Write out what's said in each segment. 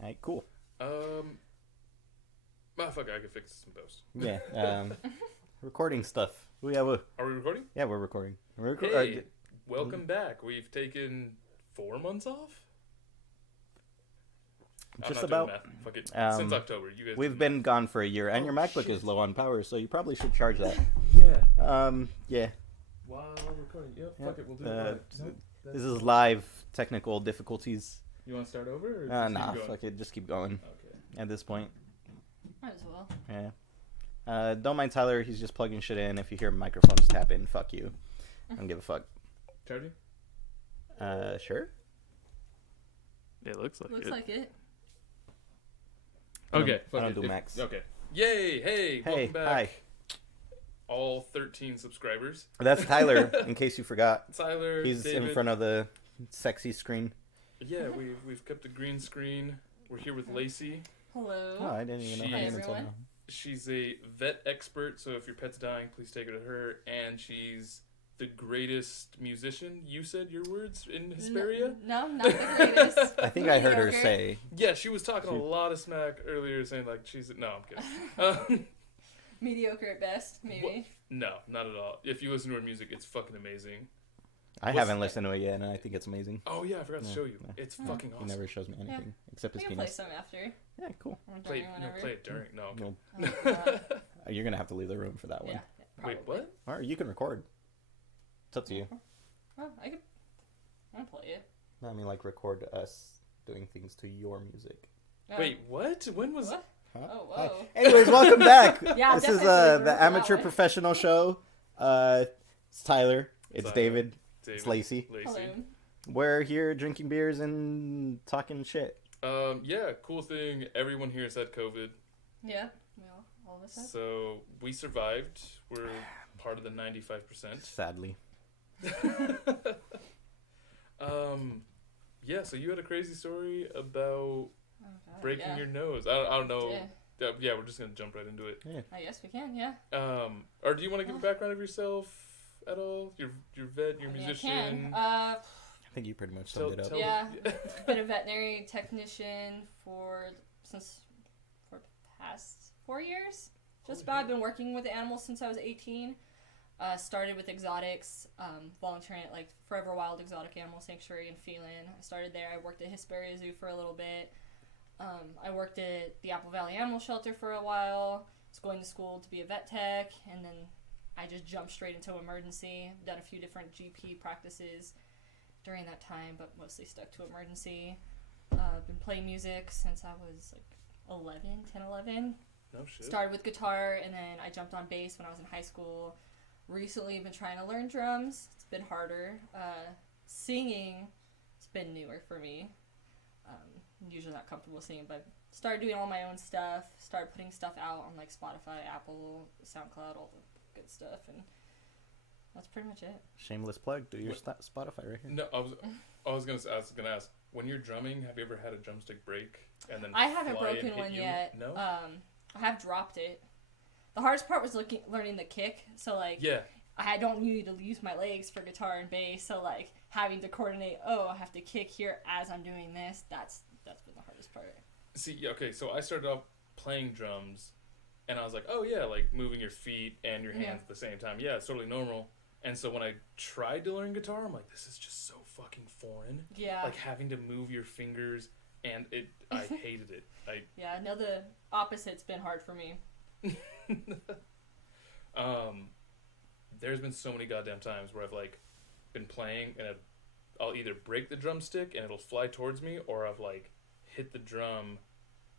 Alright, cool. Fuck, I could fix this in post. Yeah. Recording stuff. We have a. Are we recording? Yeah, we're recording. Hey, welcome back. We've taken 4 months off. Just I'm not doing math. Fuck it. Since October, you guys. We've been gone for a year, and your MacBook shit. is low on power, so you probably should charge that. Yeah. Yeah. While recording. Yep. Fuck it. We'll do it. Live. This is live technical difficulties. You want to start over? Or Nah, fuck it. Just keep going. Okay. At this point. Might as well. Yeah. Don't mind Tyler. He's just plugging shit in. If you hear microphones tap in, fuck you. I don't give a fuck. Charging? Sure. It looks like Looks like it. Okay. I don't do Macs. Okay. Yay! Hey! Welcome back. Hi. All 13 subscribers. That's Tyler, in case you forgot. Tyler, He's David. in front of the sexy screen. Yeah, we've kept a green screen. We're here with Lacey. Hello. Oh, I didn't even know her Hey, name until everyone. now. She's a vet expert, so if your pet's dying, please take her to her. And she's the greatest musician. You said your words in Hesperia? No, not the greatest. I think I heard her Mediocre. say. Yeah, she was talking a lot of smack earlier, saying like she's. No, I'm kidding. Mediocre at best, maybe. No, not at all. If you listen to her music, it's fucking amazing. I haven't listened to it yet, and I think it's amazing. Oh yeah, I forgot to Yeah, show you. yeah. It's fucking He awesome. never shows me anything except We his can play penis. some after. Yeah, cool. Or Play, during, no, whenever. play it during. No, okay. Well, Oh, God. you're gonna have to leave the room for that one. Yeah. Wait, Probably. what? Or you can record. It's up to you. Oh, I'll play it. I mean, like record us doing things to your music. Wait, what? When was? What? Huh? Oh, Hi. whoa. Anyways, welcome back. Yeah, This is definitely leave the room the for amateur that one. professional show. It's Tyler. It's Tyler. David. David, It's Lacey. Hello. We're here drinking beers and talking shit. Yeah, cool thing. Everyone here has had COVID, Yeah. All of us have. so we survived. We're part of the 95%. Sadly. Yeah. So you had a crazy story about Oh, God, breaking yeah. your nose. I don't know. Yeah. Yeah, we're just gonna jump right into it. I guess we can, yeah. Or do you want to give a background of yourself at all? Your vet, your I mean, musician. I can. I think you pretty much summed it up. Yeah. Been a veterinary technician for the past 4 years. Just about. I've been working with animals since I was 18. Started with exotics, volunteering at like Forever Wild Exotic Animal Sanctuary in Phelan. I started there. I worked at Hesperia Zoo for a little bit. I worked at the Apple Valley Animal Shelter for a while. Was going to school to be a vet tech, and then I just jumped straight into emergency. Done a few different GP practices during that time, but mostly stuck to emergency. Been playing music since I was like 10, 11. No shit. Started with guitar, and then I jumped on bass when I was in high school. Recently been trying to learn drums. It's been harder. Singing, it's been newer for me. Usually not comfortable singing, but started doing all my own stuff. Started putting stuff out on like Spotify, Apple, SoundCloud, all the good stuff, and that's pretty much it. Shameless plug. Do your Spotify right here. No, I was gonna ask. When you're drumming, have you ever had a drumstick break and then I haven't fly and broken hit one you? yet. No. I have dropped it. The hardest part was learning the kick. So like, Yeah. I don't need to use my legs for guitar and bass. So like, having to coordinate. Oh, I have to kick here as I'm doing this. That's been the hardest part. See, yeah, okay, so I started off playing drums, and I was like, oh yeah, like moving your feet and your hands at the same time. Yeah, it's totally normal. And so when I tried to learn guitar, I'm like, this is just so fucking foreign. Yeah. Like having to move your fingers, and I hated it. Yeah, no, the opposite's been hard for me. There's been so many goddamn times where I've like been playing and I'll either break the drumstick and it'll fly towards me, or I've like hit the drum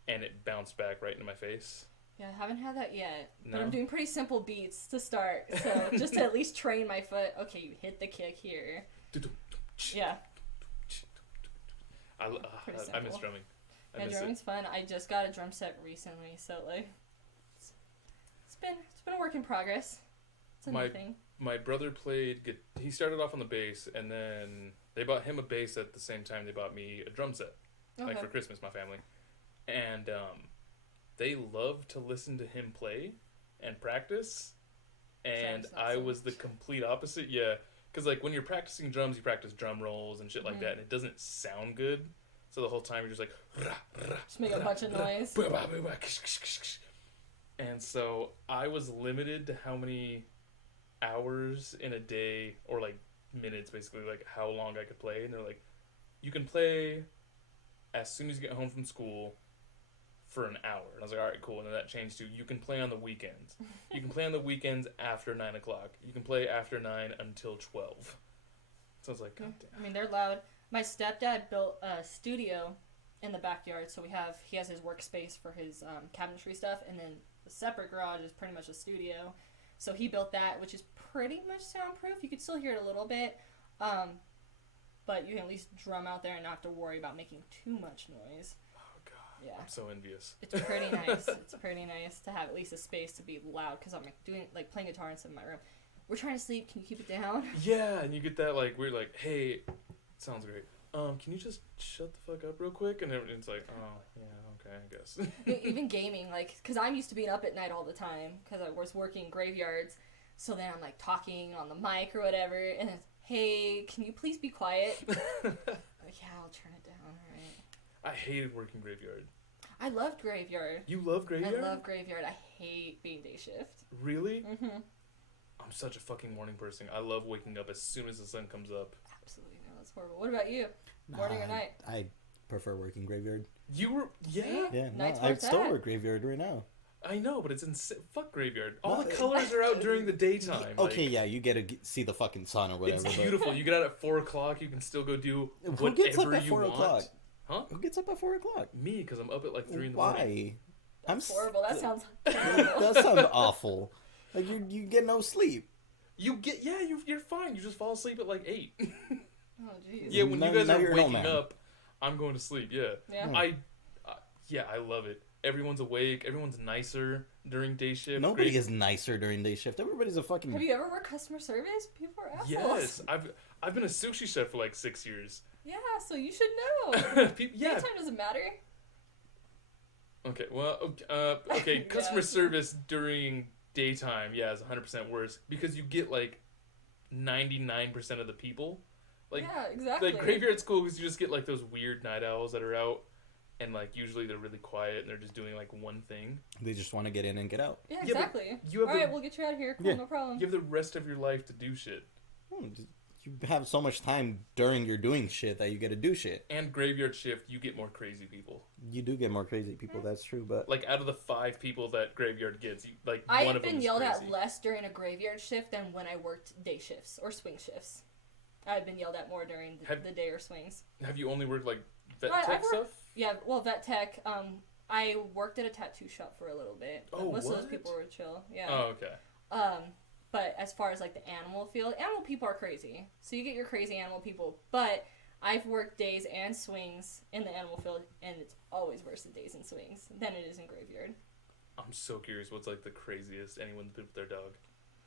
and it bounced back right into my face. Yeah, I haven't had that yet. No? But I'm doing pretty simple beats to start. So just to at least train my foot. Okay, you hit the kick here. Yeah. I Pretty miss simple. drumming. I Yeah, miss drumming's fun. I just got a drum set recently, so like it's been a work in progress. It's a new thing. My brother played. He started off on the bass, and then they bought him a bass at the same time they bought me a drum set, like Okay. for Christmas, my family. And they love to listen to him play and practice. And Sounds not I so was the much. complete opposite. Yeah, because like when you're practicing drums, you practice drum rolls and shit like that, and it doesn't sound good. So the whole time you're just like, Just make a bunch of noise. And so I was limited to how many hours in a day, or like minutes basically, like how long I could play. And they're like, you can play as soon as you get home from school for an hour. And I was like, all right, cool. And then that changed to, you can play on the weekends. You can play on the weekends after 9 o'clock. You can play after 9 until 12. So I was like, God damn. I mean, they're loud. My stepdad built a studio in the backyard, so he has his workspace for his cabinetry stuff, and then the separate garage is pretty much a studio. So he built that, which is pretty much soundproof. You could still hear it a little bit, but you can at least drum out there and not have to worry about making too much noise. Oh, God. Yeah. I'm so envious. It's pretty nice. It's pretty nice to have at least a space to be loud, because I'm playing guitar inside my room. We're trying to sleep. Can you keep it down? Yeah, and you get that like weird like, hey, sounds great. Can you just shut the fuck up real quick? And it's like, oh yeah, okay, I guess. Even gaming, like, because I'm used to being up at night all the time because I was working graveyards. So then I'm like talking on the mic or whatever, and it's, hey, can you please be quiet? Like, yeah, I'll turn it down. All right. I hated working graveyard. I loved graveyard. You love graveyard? I love graveyard. I hate being day shift. Really? Mm-hmm. I'm such a fucking morning person. I love waking up as soon as the sun comes up. Absolutely, no, that's horrible. What about you? Morning or night? I prefer working graveyard. You were, yeah? Yeah, no, Night's I where still it's work graveyard right now. I know, but it's fuck graveyard. All No, the colors are out during the daytime. Okay, like, yeah, you get to see the fucking sun or whatever. it's but beautiful. You get out at 4 o'clock. You can still go do who whatever gets up at you 4 want. o'clock? Huh? Who gets up at 4 o'clock? Me, because I'm up at like 3 in the morning. Why? That's horrible. That sounds That sounds awful. Like you get no sleep. You get, yeah, you're fine. You just fall asleep at like 8. Oh, jeez. Yeah, when you guys Now are you're an old waking man. up, I'm going to sleep. Yeah. Yeah. I love it. Everyone's awake. Everyone's nicer during day shift. Nobody is nicer during day shift. Everybody's a fucking. Have you ever worked customer service? People are assholes. Yes, I've been a sushi chef for like 6 years. Yeah, so you should know. Yeah. Daytime doesn't matter. Okay. Well. Okay. Yeah. Customer service during daytime, yeah, is 100% worse because you get like 99% of the people. Like, yeah, exactly. like graveyard school, because you just get like those weird night owls that are out, and like usually they're really quiet and they're just doing like one thing. They just want to get in and get out. Yeah, Yeah, but exactly. you have All right, we'll get you out of here. Cool, Yeah. no problem. You have the rest of your life to do shit. You have so much time during your doing shit that you get to do shit. And graveyard shift, you get more crazy people. You do get more crazy people, that's true, but Like out of the 5 people that graveyard gets, you, like I've one of them been is yelled crazy. at less during a graveyard shift than when I worked day shifts or swing shifts. I've been yelled at more during the day or swings. Have you only worked like vet I've tech worked- stuff? Yeah, well, vet tech. I worked at a tattoo shop for a little bit. But Oh, most of those what? people were chill. Yeah. Oh, okay. But as far as like the animal field, animal people are crazy. So you get your crazy animal people. But I've worked days and swings in the animal field, and it's always worse in days and swings than it is in graveyard. I'm so curious. What's like the craziest anyone did with their dog?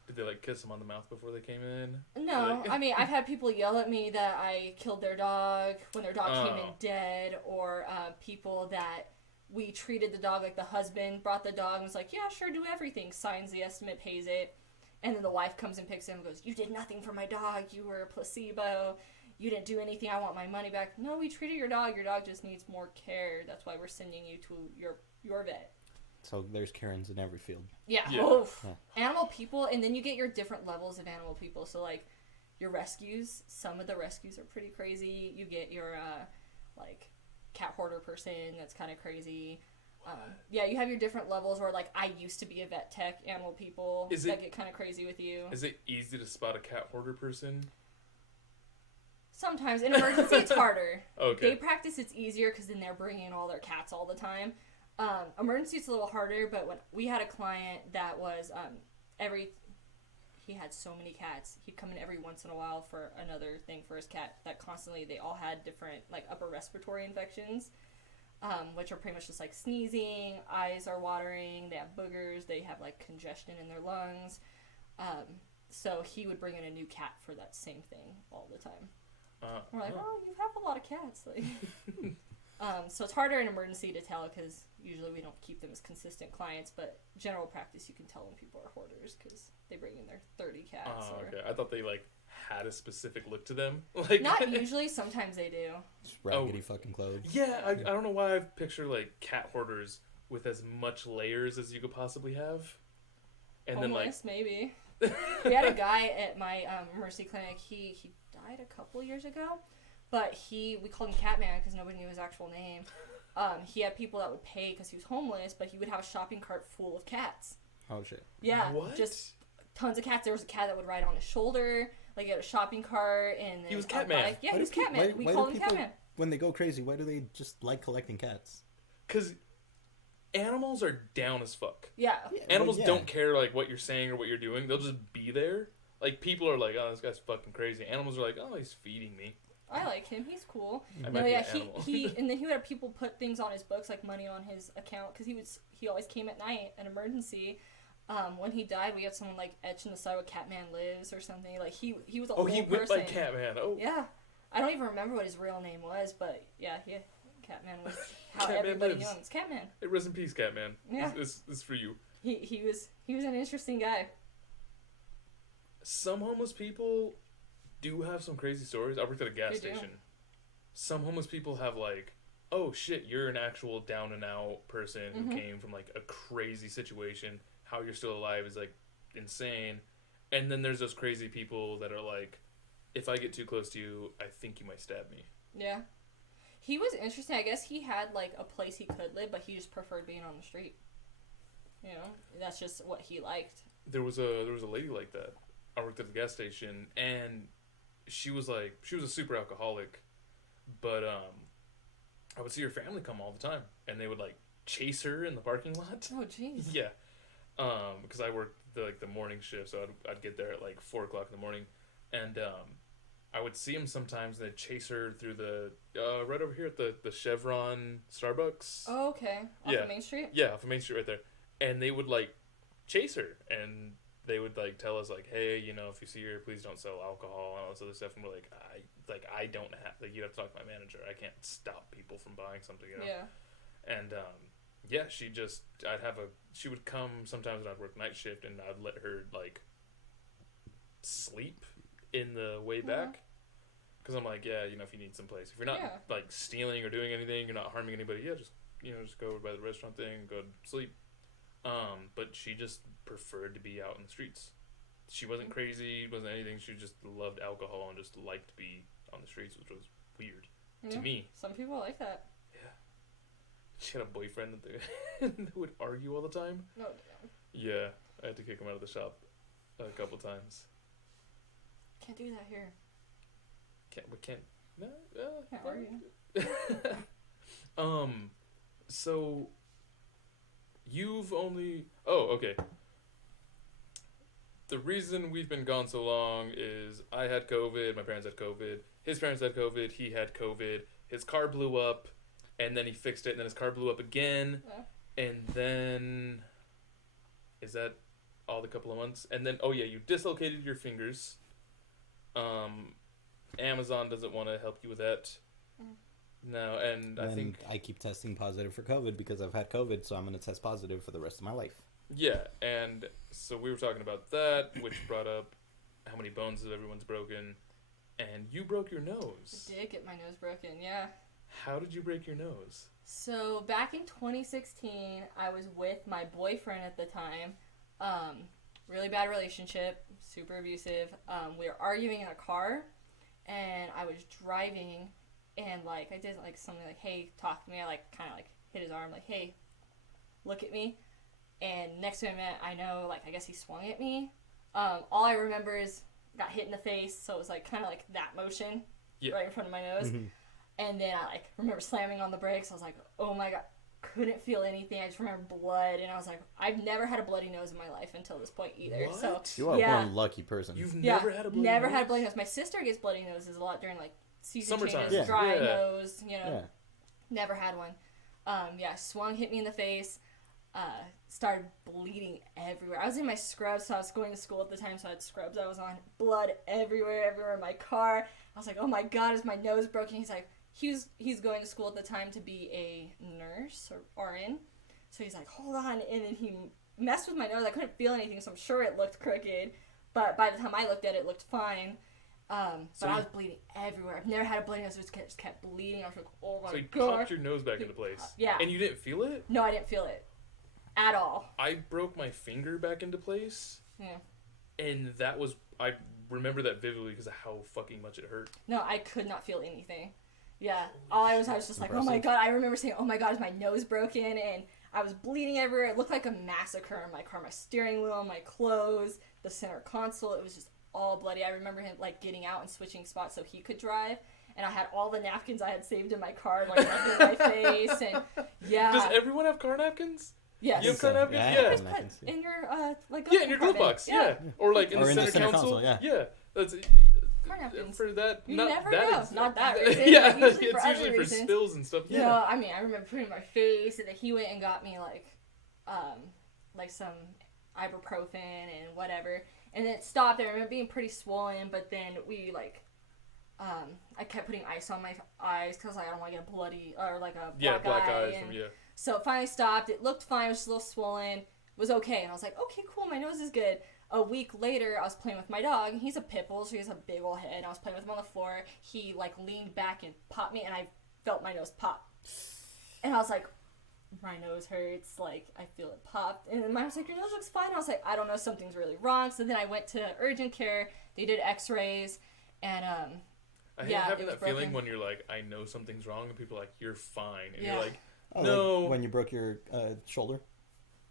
Did they like kiss them on the mouth before they came in? No, Like- I mean, I've had people yell at me that I killed their dog when their dog came in Oh. dead, or people that we treated the dog like the husband brought the dog and was like, yeah, sure, do everything, signs the estimate, pays it, and then the wife comes and picks him and goes, you did nothing for my dog, you were a placebo, you didn't do anything, I want my money back. No, we treated your dog just needs more care, that's why we're sending you to your vet. so there's Karens in every field. Yeah. Yeah. Oof. Yeah. Animal people, and then you get your different levels of animal people. So, like, your rescues, some of the rescues are pretty crazy. You get your, like, cat hoarder person that's kind of crazy. Yeah, you have your different levels where, like, I used to be a vet tech, animal people that get kind of crazy with you. Is it easy to spot a cat hoarder person? Sometimes. In emergency, it's harder. Okay. Day practice, it's easier because then they're bringing in all their cats all the time. Emergency, it's a little harder, but when we had a client that was he had so many cats. He'd come in every once in a while for another thing for his cat that constantly, they all had different, like, upper respiratory infections, which are pretty much just, like, sneezing, eyes are watering, they have boogers, they have, like, congestion in their lungs. So he would bring in a new cat for that same thing all the time. We're like, oh, you have a lot of cats. Like, so it's harder in emergency to tell because usually we don't keep them as consistent clients, but general practice you can tell when people are hoarders because they bring in their 30 cats. Oh, or... okay. I thought they like had a specific look to them. Like Not usually. Sometimes they do. Just raggedy fucking clothes. Yeah, I don't know why I've pictured like cat hoarders with as much layers as you could possibly have, and Homeless, then maybe. We had a guy at my Mercy clinic. He died a couple years ago, but we called him Catman because nobody knew his actual name. He had people that would pay because he was homeless, but he would have a shopping cart full of cats. Oh shit. Yeah, What? just tons of cats. There was a cat that would ride on his shoulder, like at a shopping cart, and then He was Catman. Yeah, Why he was do pe- Catman. why- We why called do him people- Catman. When they go crazy, why do they just like collecting cats? because animals are down as fuck. Yeah. Animals yeah. don't care like what you're saying or what you're doing. They'll just be there. Like people are like, oh, this guy's fucking crazy. Animals are like, oh, he's feeding me. I like him. He's cool. I No, might be yeah, an animal. he and then he would have people put things on his books, like money on his account, because he always came at night, an emergency. When he died, we had someone like etch in the side where Catman lives or something. Like he was a Oh, whole he went person. by Catman. Oh, Yeah, I don't even remember what his real name was, but yeah, Catman was how Catman everybody lives. knew him. It's Catman. Hey, rest in peace, Catman. Yeah. This is for you. He was an interesting guy. Some homeless people do have some crazy stories. I worked at a gas They do. station. Some homeless people have like, oh shit, you're an actual down and out person who Mhm. came from like a crazy situation. How you're still alive is like insane. And then there's those crazy people that are like, if I get too close to you, I think you might stab me. Yeah, he was interesting. I guess he had like a place he could live, but he just preferred being on the street. You know, that's just what he liked. There was a lady like that. I worked at the gas station, and she was a super alcoholic, but I would see her family come all the time, and they would like chase her in the parking lot. Oh, jeez. Yeah, because I worked the morning shift, so I'd get there at like 4 o'clock in the morning, and I would see them sometimes. And they'd chase her through the right over here at the Chevron Starbucks. Oh, okay. Off Yeah. of Main Street. Yeah, off of Main Street right there. And they would like chase her, and they would like tell us like, hey, you know, if you see her, please don't sell alcohol and all this other stuff. And we're like, I don't have, like, you have to talk to my manager. I can't stop people from buying something, you know. Yeah. And yeah, she would come sometimes when I'd work night shift, and I'd let her like sleep in the way back. Because I'm like, yeah, you know, if you need some place, if you're not Yeah. like stealing or doing anything, you're not harming anybody, yeah, just go over by the restaurant thing and go to sleep. But she just preferred to be out in the streets. She wasn't crazy, wasn't anything. She just loved alcohol and just liked to be on the streets, which was weird to Yeah. me. Some people like that. She had a boyfriend that would argue all the time. No. Yeah, I had to kick him out of the shop a couple times. Can't do that here. No, Can't argue. So you've only. Oh, okay. The reason we've been gone so long is I had COVID, my parents had COVID, his parents had COVID, he had COVID, his car blew up, and then he fixed it, and then his car blew up again, Yeah. and then. Is that all the couple of months? And then, oh yeah, you dislocated your fingers. Amazon doesn't want to help you with that. No, and I think I keep testing positive for COVID because I've had COVID, so I'm going to test positive for the rest of my life. yeah, and so we were talking about that, which brought up how many bones everyone's broken, and you broke your nose. I did get my nose broken, yeah. How did you break your nose? So back in 2016, I was with my boyfriend at the time. Really bad relationship, super abusive. We were arguing in a car, and I was driving, and like I did like something like, "Hey, talk to me." I like kind of like hit his arm, like, "Hey, look at me." And next to him, I know, like I guess he swung at me. All I remember is got hit in the face, so it was like kind of like that motion right in front of my nose. Mhm. And then I like remember slamming on the brakes. I was like, oh my god, couldn't feel anything. I just remember blood, and I was like, I've never had a bloody nose in my life until this point either. What? So You are yeah. one lucky person. You've yeah, never had a bloody never nose? had a bloody nose. My sister gets bloody noses a lot during like season Summertime. changes, Yeah. dry Yeah. nose. You know, Yeah. never had one. Yeah, swung, hit me in the face. Started bleeding everywhere. I was in my scrubs, so I was going to school at the time, so I had scrubs I was on. Blood everywhere in my car. I was like, oh my god, is my nose broken? He's like, he's going to school at the time to be a nurse or RN. So he's like, hold on, and then he messed with my nose. I couldn't feel anything, so I'm sure it looked crooked. But by the time I looked at it, it looked fine. But I was bleeding everywhere. I've never had a bloody nose. It just kept bleeding. I was like, oh my So you god. popped your nose back into place. Yeah. And you didn't feel it? No, I didn't feel it at all. I broke my finger back into place. Yeah. And that was, I remember that vividly because of how fucking much it hurt. No, I could not feel anything. Yeah. All I was just like, Impressive. oh my god. I remember saying, oh my god, is my nose broken? And I was bleeding everywhere. It looked like a massacre in my car. My steering wheel, my clothes, the center console. It was just all bloody. I remember him like getting out and switching spots so he could drive. And I had all the napkins I had saved in my car, like rubbing my face. And yeah. Does everyone have car napkins? Yes. You have car napkins? Yeah, I Yeah. have Just napkins, put in your like Yeah, in your glove box. Yeah. Or like in Or the in the center center console. console, Yeah. That's car napkins. for that. You not never that know. ex- Not that reason. Yeah, but usually it's for usually other for reasons. spills and stuff. Yeah. No, I mean, I remember putting my face, and then he went and got me like some ibuprofen and whatever, and then it stopped. I remember being pretty swollen, but then I kept putting ice on my eyes because like, I don't want to get a bloody or like a black eye. eyes. And Yeah. so it finally stopped. It looked fine. It was just a little swollen. It was okay, and I was like, okay, cool. My nose is good. A week later, I was playing with my dog. He's a pit bull, so he has a big old head. And I was playing with him on the floor. He like leaned back and popped me, and I felt my nose pop. And I was like, my nose hurts. Like I feel it pop. And then mine was like, your nose looks fine. I was like, I don't know, something's really wrong. So then I went to urgent care. They did X-rays, and I hate yeah, having it was that feeling broken. when you're like, I know something's wrong, and people are like, you're fine, and Yeah. you're like, Oh, no. like when you broke your shoulder,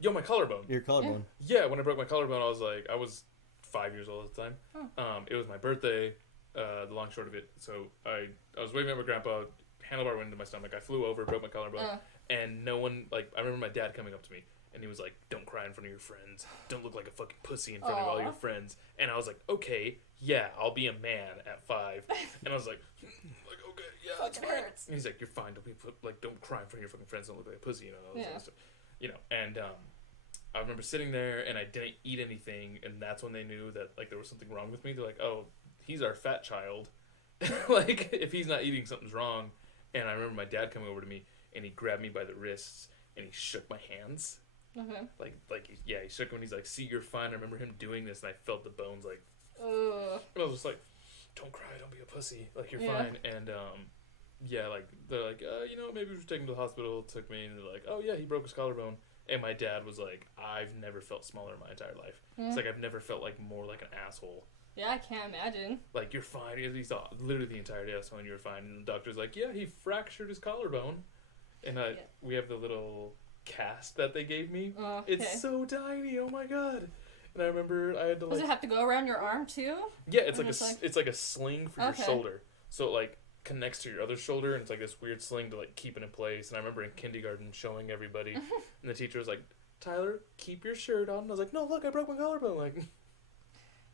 yo, my collarbone. your collarbone. Yeah, when I broke my collarbone, I was 5 years old at the time. It was my birthday. The long short of it. So I was waving at my grandpa. Handlebar went into my stomach. I flew over, broke my collarbone, and no one I remember my dad coming up to me. And he was like, don't cry in front of your friends. Don't look like a fucking pussy in front of all your friends. And I was like, okay, yeah, I'll be a man at 5. And I was like, okay, yeah, that's Fucking fine. hurts. And he's like, you're fine. Don't cry in front of your fucking friends. Don't look like a pussy. All this Yeah. other stuff. And I remember sitting there and I didn't eat anything. And that's when they knew that like there was something wrong with me. They're like, oh, he's our fat child. Like if he's not eating, something's wrong. And I remember my dad coming over to me and he grabbed me by the wrists and he shook my hands. okay. He shook them and he's like, see, you're fine. I remember him doing this and I felt the bones like, Ugh. and I was just like, don't cry, don't be a pussy, like you're Yeah. fine. And like they're like, maybe we should take him to the hospital. Took me and they're like, oh yeah, he broke his collarbone. And my dad was like, I've never felt smaller in my entire life. Yeah. It's like I've never felt like more like an asshole. Yeah, I can't imagine. Like, you're fine. He's literally the entire day I was telling you were fine. And the doctor's like, yeah, he fractured his collarbone. And we have the little cast that they gave me. Oh, okay. It's so tiny. Oh my god. And I remember I had to Does it have to go around your arm too? yeah, it's Or like just it's like a sling for your Okay. shoulder. So it like connects to your other shoulder and it's like this weird sling to like keep it in place. And I remember in kindergarten showing everybody and the teacher was like, Tyler, keep your shirt on. And I was like, no, look, I broke my collarbone. Like,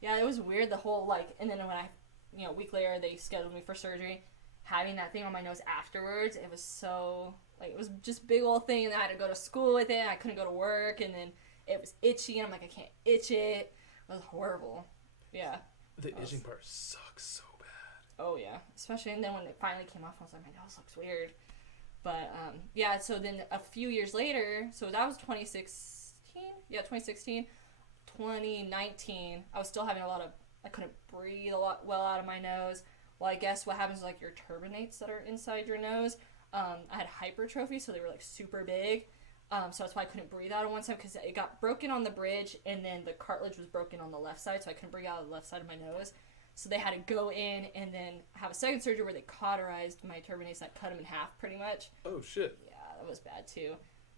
Yeah, it was weird, the whole, and then when a week later, they scheduled me for surgery, having that thing on my nose afterwards, it was so, it was just a big old thing, and I had to go to school with it, I couldn't go to work, and then it was itchy, and I'm like, I can't itch it. It was horrible. Yeah. the itching part sucks so bad. Oh, yeah. Especially, and then when it finally came off, I was like, my nose looks weird. But, yeah, so then a few years later, so that was 2016? Yeah, 2016. 2019, I was still having I couldn't breathe well out of my nose. Well, I guess what happens is your turbinates that are inside your nose, I had hypertrophy, so they were super big. So that's why I couldn't breathe out on one side because it got broken on the bridge and then the cartilage was broken on the left side, so I couldn't breathe out of the left side of my nose. So they had to go in and then have a second surgery where they cauterized my turbinates that cut them in half pretty much. Oh shit. Yeah, that was bad too.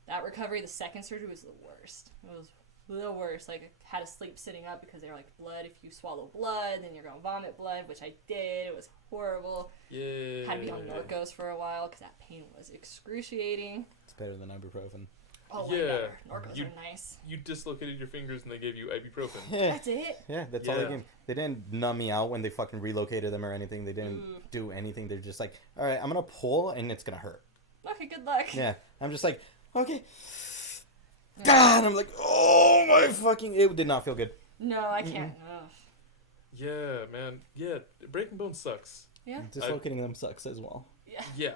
That recovery, the second surgery was the worst. It was the worst. I had to sleep sitting up because they were blood. If you swallow blood, then you're gonna vomit blood, which I did. It was horrible. Yeah. Had to be on Norcos for a while because that pain was excruciating. It's better than ibuprofen. Oh, way Yeah. better. Norcos You- are nice. You dislocated your fingers and they gave you ibuprofen. Yeah, That's it. yeah, that's all they Yeah. gave. They didn't numb me out when they fucking relocated them or anything. They didn't do anything. They're just like, all right, I'm gonna pull and it's gonna hurt. Okay, good luck. Yeah, I'm just like, okay. God, I'm like, oh my fucking, it did not feel good. No, I can't. Ugh. Yeah, man. Yeah, breaking bones sucks. Yeah. Dislocating them sucks as well. Yeah. Yeah,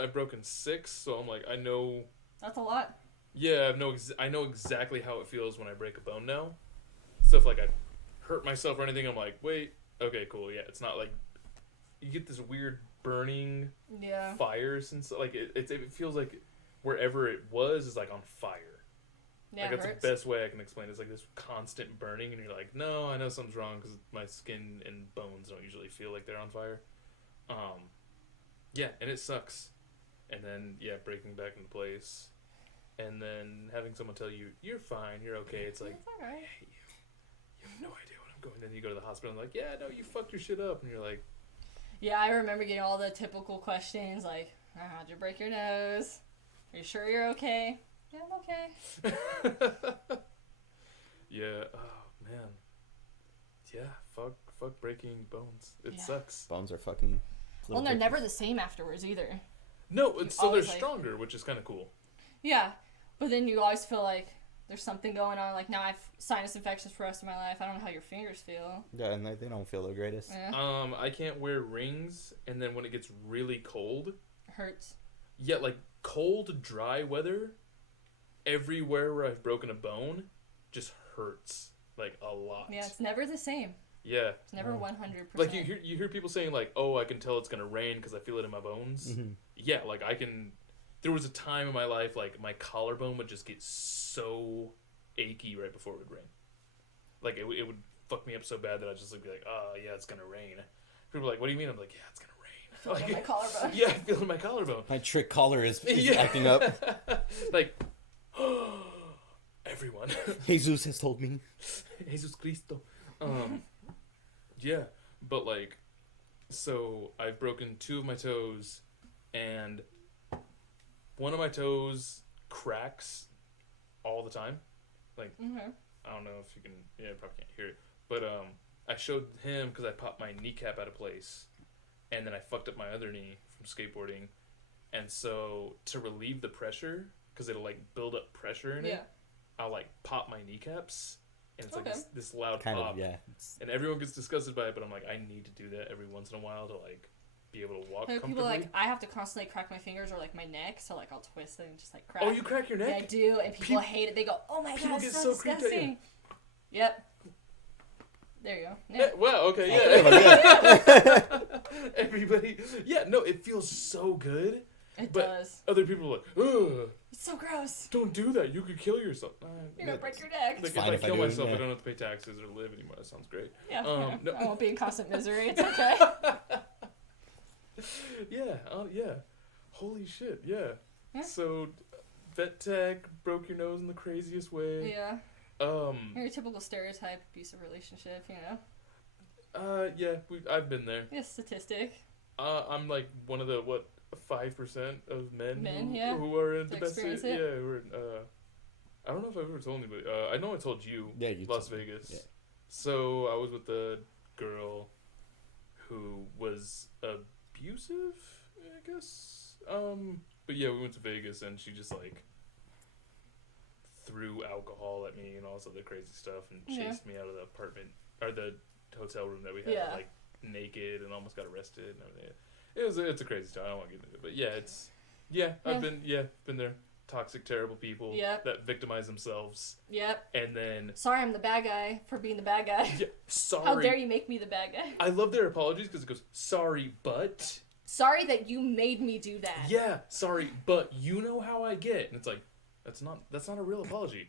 I've broken 6, so I'm like, I know. That's a lot. Yeah, I know exactly how it feels when I break a bone now. So if I hurt myself or anything, I'm like, wait, Okay, cool. Yeah, it's not like you get this weird burning Yeah. fire since like it feels like wherever it was is like on fire. Yeah, Like it that's hurts. the best way I can explain it. It's like this constant burning, and you're like, no, I know something's wrong because my skin and bones don't usually feel like they're on fire. Yeah, and it sucks. And then breaking back into place, and then having someone tell you you're fine, you're okay. It's like, It's alright. hey, you have no idea what I'm going. Then you go to the hospital and like, yeah, no, you fucked your shit up, and you're like, Yeah, I remember getting all the typical questions like, how'd you break your nose? Are you sure you're okay? Yeah, I'm okay. yeah, oh man, yeah, fuck breaking bones. It Yeah. sucks. Bones are fucking. Well, and they're never the same afterwards either. No, so they're always, like- stronger, which is kind of cool. Yeah, but then you always feel like there's something going on. Like, now I have sinus infections for the rest of my life. I don't know how your fingers feel. Yeah, and they don't feel the greatest. Yeah. I can't wear rings, and then when it gets really cold, Hurts. yeah, like cold, dry weather, everywhere where I've broken a bone just hurts like a lot. Yeah, it's never the same. Yeah. It's never 100%. Like you hear people saying like, "Oh, I can tell it's gonna rain because I feel it in my bones." Mm-hmm. Yeah, like I can. There was a time in my life like my collarbone would just get so achy right before it would rain. Like it would fuck me up so bad that I'd just be like, "Oh yeah, it's gonna rain." People are like, "What do you mean?" I'm like, "Yeah, it's gonna rain." Like, my collarbone. Yeah, I feel it in my collarbone. My trick collar is Yeah. acting up. Like, everyone. Jesus has told me. Jesus Cristo. Yeah, but like, so I've broken 2 of my toes, and one of my toes cracks all the time. Like, Mm-hmm. I don't know if you can, you probably can't hear it, but I showed him because I popped my kneecap out of place, and then I fucked up my other knee from skateboarding, and so to relieve the pressure, because it'll like build up pressure in Yeah. it, I'll like pop my kneecaps, and it's like Okay. this loud Kind pop. of, yeah. And everyone gets disgusted by it, but I'm like, I need to do that every once in a while to like be able to walk Like, comfortably. people are like, I have to constantly crack my fingers or like my neck, so like I'll twist it and just like crack. oh, you crack your neck? Yeah, I do, and people hate it. They go, "Oh my people god, get it's so so creeped at you. disgusting." Yep. There you go. Yeah, Yeah. wow, okay, Okay, yeah. Everybody, yeah, no, it feels so good. It But- does. Other people are like, ugh, It's so gross. don't do that. You could kill yourself. You're gonna break your neck. Like, if fine I if I kill do, myself, yeah. I don't have to pay taxes or live anymore. That sounds great. Yeah. no. I won't be in constant misery. It's okay. Yeah. Holy shit, yeah. Yeah. So, vet tech, broke your nose in the craziest way. Yeah. Very typical stereotype abusive relationship, you know. Yeah, I've been there. Yeah, statistic. I'm like one of the 5% of men, Men, who are in To domestic. experience it? Yeah, who are. I don't know if I've ever told anybody. I know I told you. Yeah, you Las told me. Vegas. Yeah. So I was with a girl who was abusive, I guess. But yeah, we went to Vegas and she just like threw alcohol at me and all this other crazy stuff and Yeah. chased me out of the apartment or the hotel room that we had, Yeah. like naked, and almost got arrested and everything. It's a crazy story. I don't want to get into it, but yeah, I've been there. Toxic, terrible people Yep. that victimize themselves, Yep. and then Sorry, I'm the bad guy for being the bad guy. yeah, sorry. How dare you make me the bad guy? I love their apologies because it goes, sorry, but Sorry that you made me do that. yeah, sorry, but you know how I get, and it's like that's not a real apology.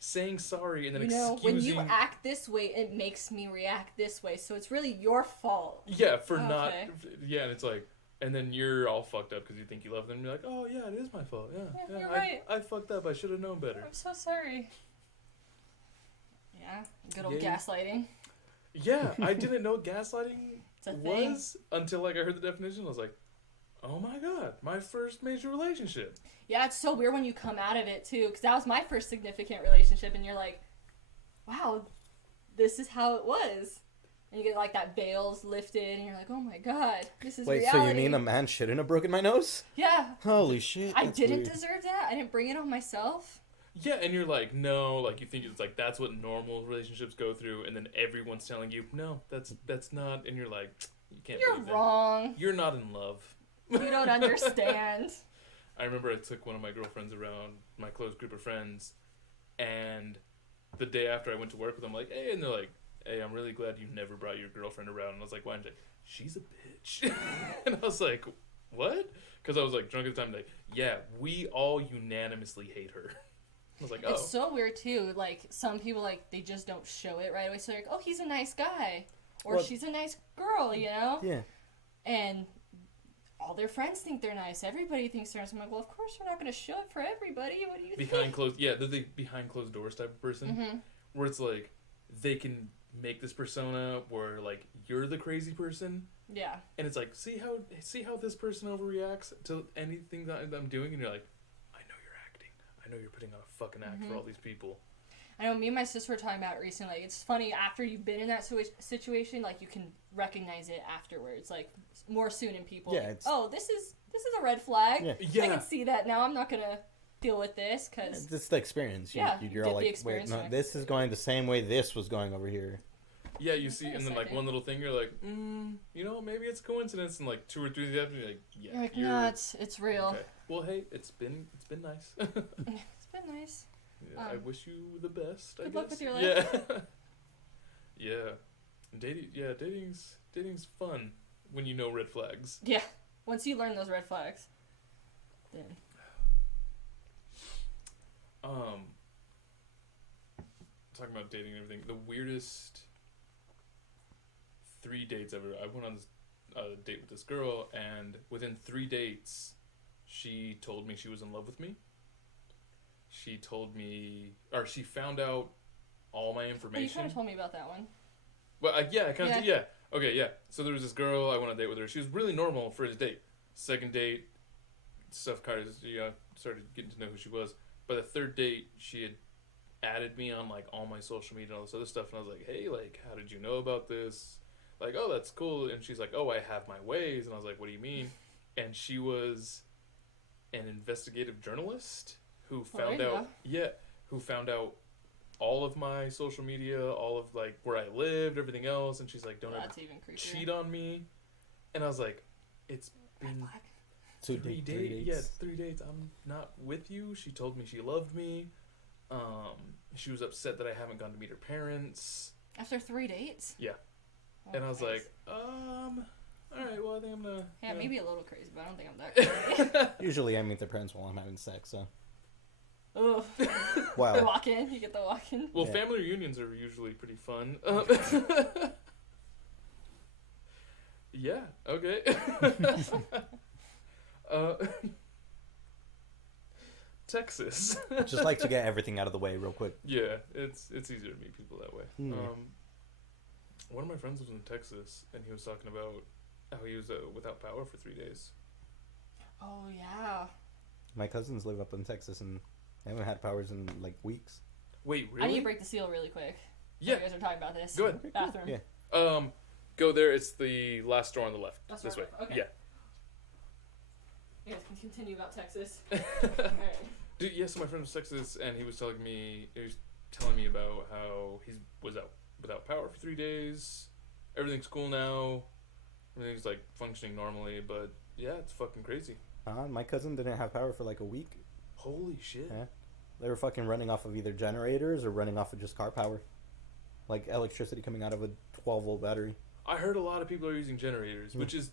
Saying sorry and then You know, excusing. when you act this way, it makes me react this way. So it's really your fault. Yeah, for not. Okay. Yeah, and it's like, and then you're all fucked up because you think you love them. And you're like, oh yeah, it is my fault. Yeah, you're right. I fucked up. I should have known better. I'm so sorry. Yeah, good old Yeah. gaslighting. Yeah, I didn't know gaslighting It's a thing. was until like I heard the definition. I was like, oh my god, my first major relationship. Yeah, it's so weird when you come out of it too, because that was my first significant relationship, and you're like, wow, this is how it was. And you get like that veil's lifted, and you're like, oh my god, this is Wait, reality. so you mean a man shouldn't have broken my nose? Yeah, Holy shit. I that's didn't weird. deserve that. I didn't bring it on myself. Yeah, and you're like, no, like you think it's like that's what normal relationships go through, and then everyone's telling you, no, that's not, and you're like, you can't. You're believe that. wrong. You're not in love. You don't understand. I remember I took one of my girlfriends around my close group of friends, and the day after I went to work with them, like, hey, and they're like, hey, I'm really glad you never brought your girlfriend around. And I was like, why? And she's a bitch. And I was like, what? Because I was like drunk at the time. Like, yeah, we all unanimously hate her. I was like, oh. It's so weird too. Like some people, like they just don't show it right away. So they're like, oh, he's a nice guy, or Well, she's a nice girl, you know. Yeah. And all their friends think they're nice. Everybody thinks they're nice. I'm like, well, of course you're not going to show it for everybody. What do you think? They're the behind closed doors type of person, Mm-hmm. where it's like they can make this persona where like you're the crazy person, Yeah. and it's like see how this person overreacts to anything that I'm doing, and you're like, I know you're acting. I know you're putting on a fucking act for all these people. I know me and my sister were talking about it recently. It's funny, after you've been in that situation, like you can recognize it afterwards, like more soon in people. Yeah, Like, it's- oh, this is a red flag. Yeah. Yeah. I can see that now. I'm not gonna deal with this because It's the experience. Yeah, You're get all the like, wait, experience no, back. this is going the same way this was going over here. Yeah, you see, Wait a and then like second. one little thing, you're like, you know, maybe it's coincidence, and like 2 or 3 days after, you're like, yeah, you're like, no, it's real. okay. Well, hey, it's been nice. It's been nice. Yeah, I wish you the best. I good guess. luck with your life. Yeah. Yeah. Dating's fun when you know red flags. Yeah. Once you learn those red flags, then Talking about dating and everything, the weirdest 3 dates ever. I went on this date with this girl, and within 3 dates, she told me she was in love with me. She told me, or she found out all my oh, you information. kind of told me about that one. Well, I kind of Yeah. Okay, yeah. So there was this girl, I went on a date with her. She was really normal for a date. Second date, stuff kind of, started getting to know who she was. By the third date, she had added me on, like, all my social media and all this other stuff. And I was like, hey, like, how did you know about this? Like, oh, that's cool. And she's like, oh, I have my ways. And I was like, what do you mean? And she was an investigative journalist who found there you out, who found out all of my social media, all of like where I lived, everything else, and she's like, "Don't ever That's even creepier. cheat on me." And I was like, "It's Red been flag. 3 dates. Yeah, 3 dates. I'm not with you." She told me she loved me. She was upset that I haven't gone to meet her parents. After 3 dates? Yeah. Oh, And I was nice. like, all right, well, I think I'm gonna. Yeah, maybe a little crazy, but I don't think I'm that crazy. Usually I meet their parents while I'm having sex, so. Ugh. The Wow. walk-in. You get the walk-in. Well, Yeah. family reunions are usually pretty fun. Yeah. Okay. Texas. Just like to get everything out of the way real quick. Yeah, it's easier to meet people that way. Hmm. One of my friends was in Texas, and he was talking about how he was without power for 3 days. Oh, yeah. My cousins live up in Texas and they haven't had powers in like weeks. Wait, I need really? to break the seal really quick. Yeah. You guys are talking about this. Go ahead. Bathroom. Yeah. Go there. It's the last door on the left. Last This door way. on the left, okay. You guys can continue about Texas. Yeah. Alright. Dude, yeah. So my friend was Texas, and he was telling me about how he was out without power for 3 days. Everything's cool now. Everything's like functioning normally, but yeah, it's fucking crazy. My cousin didn't have power for like a week. Holy shit. Yeah. They were fucking running off of either generators or running off of just car power. Like electricity coming out of a 12-volt battery. I heard a lot of people are using generators, which is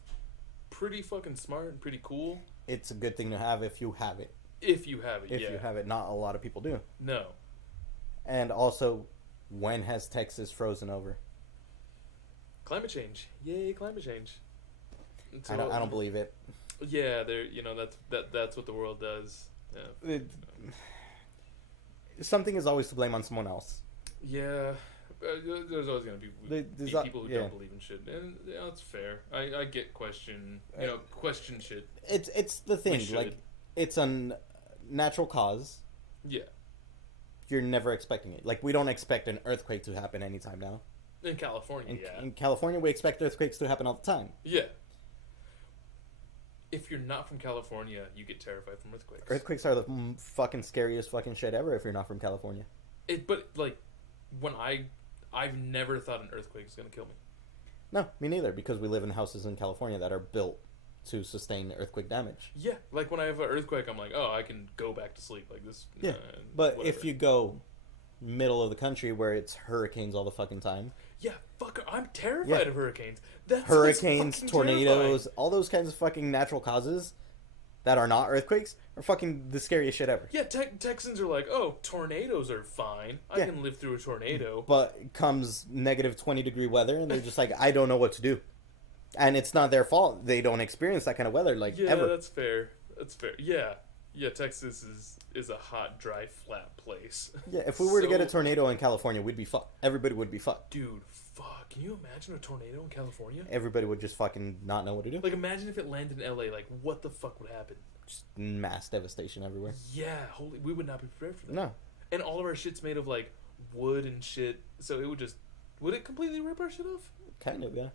pretty fucking smart and pretty cool. It's a good thing to have if you have it. If you have it, If yeah. you have it, not a lot of people do. No. And also, when has Texas frozen over? Climate change. Yay, climate change. I don't believe it. Yeah, that's what the world does. Yeah. Something is always to blame on someone else. Yeah. There's always gonna be There's people who yeah. don't believe in shit, and that's fair. I get question shit. It's the We thing. should. Like, it's a natural cause. Yeah. You're never expecting it. Like, we don't expect an earthquake to happen anytime now. In California, In California, we expect earthquakes to happen all the time. Yeah. If you're not from California, you get terrified from earthquakes. Earthquakes are the fucking scariest fucking shit ever if you're not from California. But like, when I've never thought an earthquake is gonna kill me. No, me neither, because we live in houses in California that are built to sustain earthquake damage. Yeah, like when I have an earthquake, I'm like, oh, I can go back to sleep like this. Yeah, but whatever. if you go middle of the country where it's hurricanes all the fucking time. Yeah, fuck. I'm terrified of hurricanes. That's Hurricanes, fucking tornadoes, terrifying. all those kinds of fucking natural causes that are not earthquakes are fucking the scariest shit ever. Yeah, Texans are like, oh, tornadoes are fine. I can live through a tornado. But comes negative 20-degree weather, and they're just like, I don't know what to do. And it's not their fault. They don't experience that kind of weather, like, Yeah, ever. that's fair. That's fair. Yeah. Yeah, Texas is a hot, dry, flat place. Yeah, if we were to get a tornado in California, we'd be fucked. Everybody would be fucked. Dude, fuck. Can you imagine a tornado in California? Everybody would just fucking not know what to do. Like, imagine if it landed in LA. Like, what the fuck would happen? Just mass devastation everywhere. Yeah, we would not be prepared for that. No. And all of our shit's made of, like, wood and shit. So it would it completely rip our shit off? Kind of, yeah.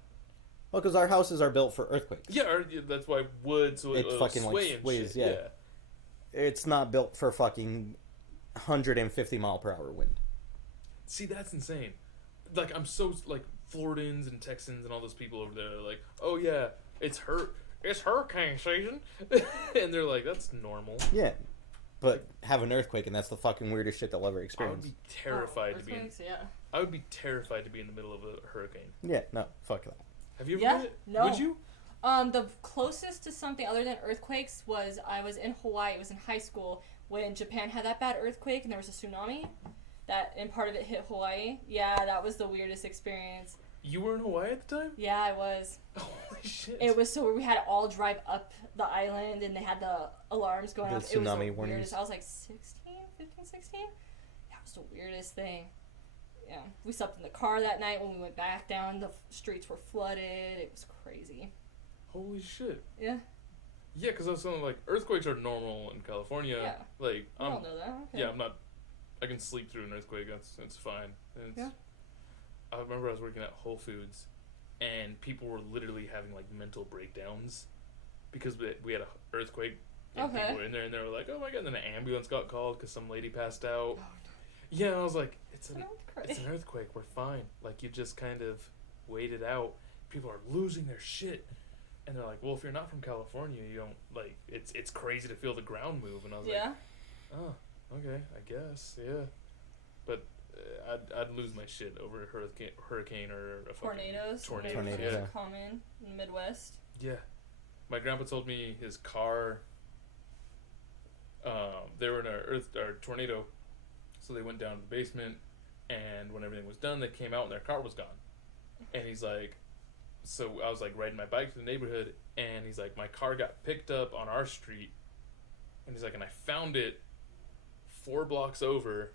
Well, because our houses are built for earthquakes. Yeah, that's why wood, so It fucking, sway like, and sways, shit. yeah. It's not built for fucking 150 mile per hour wind. See, that's insane. Like, I'm so, like, Floridans and Texans and all those people over there are like, oh yeah, it's hurricane season. And they're like, that's normal. Yeah. But have an earthquake, and that's the fucking weirdest shit they'll ever I would experience. be terrified to be in, Earthquakes, yeah. I would be terrified to be in the middle of a hurricane. Yeah, no, fuck that. Have you ever Yeah? been it? No. Would you? The closest to something other than earthquakes was I was in Hawaii. It was in high school when Japan had that bad earthquake and there was a tsunami. And part of it hit Hawaii. Yeah, that was the weirdest experience. You were in Hawaii at the time? Yeah, I was. Holy shit. It was so weird. We had to all drive up the island and they had the alarms going The off. It was tsunami the warnings. weirdest. I was like 15, 16. That was the weirdest thing. Yeah, we slept in the car that night. When we went back down, the streets were flooded. It was crazy. Holy shit. Yeah. Yeah, because I was saying, like, earthquakes are normal in California. Yeah. Like, I don't know that. Okay. yeah, I'm not, I can sleep through an earthquake. It's fine. Yeah. I remember I was working at Whole Foods, and people were literally having, like, mental breakdowns because we had an earthquake. And Okay. people were in there, and they were like, oh my god, and then an ambulance got called because some lady passed out. Oh, Yeah, and I was like, it's an crazy. earthquake. We're fine. Like, you just kind of wait it out. People are losing their shit. And they're like, well, if you're not from California, you don't, like, it's crazy to feel the ground move. And I was Yeah. like, oh, okay, I guess, yeah. But I'd lose my shit over a hurricane or a fucking Tornadoes. Tornadoes, yeah. Are common in the Midwest. Yeah. My grandpa told me his car, they were in a tornado, so they went down to the basement, and when everything was done, they came out and their car was gone. And he's like, so I was like riding my bike to the neighborhood, and he's like, my car got picked up on our street, and he's like, and I found it 4 blocks over,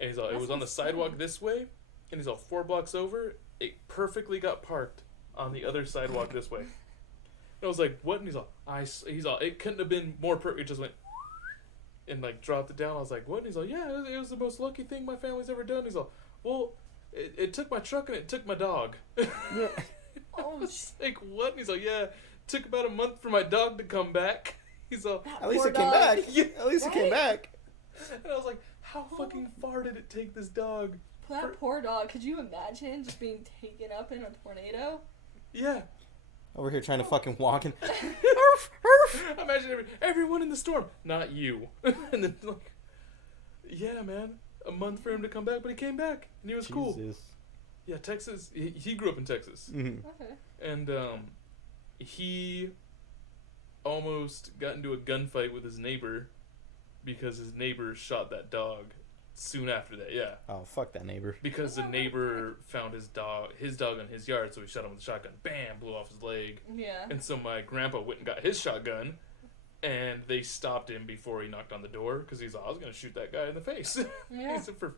and he's like, it That's was on the insane. sidewalk this way, and he's all 4 blocks over, it perfectly got parked on the other sidewalk this way. And I was like, what? And he's all, it couldn't have been more perfect. It just went and like dropped it down. I was like, what? And he's like, yeah, it was the most lucky thing my family's ever done. He's all, well, it took my truck and it took my dog. Yeah. Oh, Like, what? And he's like, yeah, it took about a month for my dog to come back. He's all, At least poor it came dog. back. Yeah. At least it came Right? back. and I was like, how fucking far did it take this dog? that poor dog. Could you imagine just being taken up in a tornado? Yeah. Over here trying to fucking walk and... Imagine everyone in the storm, not you. And then like, yeah, man, a month for him to come back, but he came back and he was cool. Jesus. Yeah, Texas. He grew up in Texas, Mhm. Okay. and he almost got into a gunfight with his neighbor because his neighbor shot that dog soon after that. Yeah, Oh, fuck that neighbor. because the neighbor found his dog in his yard, so he shot him with a shotgun. Bam, blew off his leg. Yeah. And so my grandpa went and got his shotgun, and they stopped him before he knocked on the door because he's like, I was gonna shoot that guy in the face. Yeah. Except for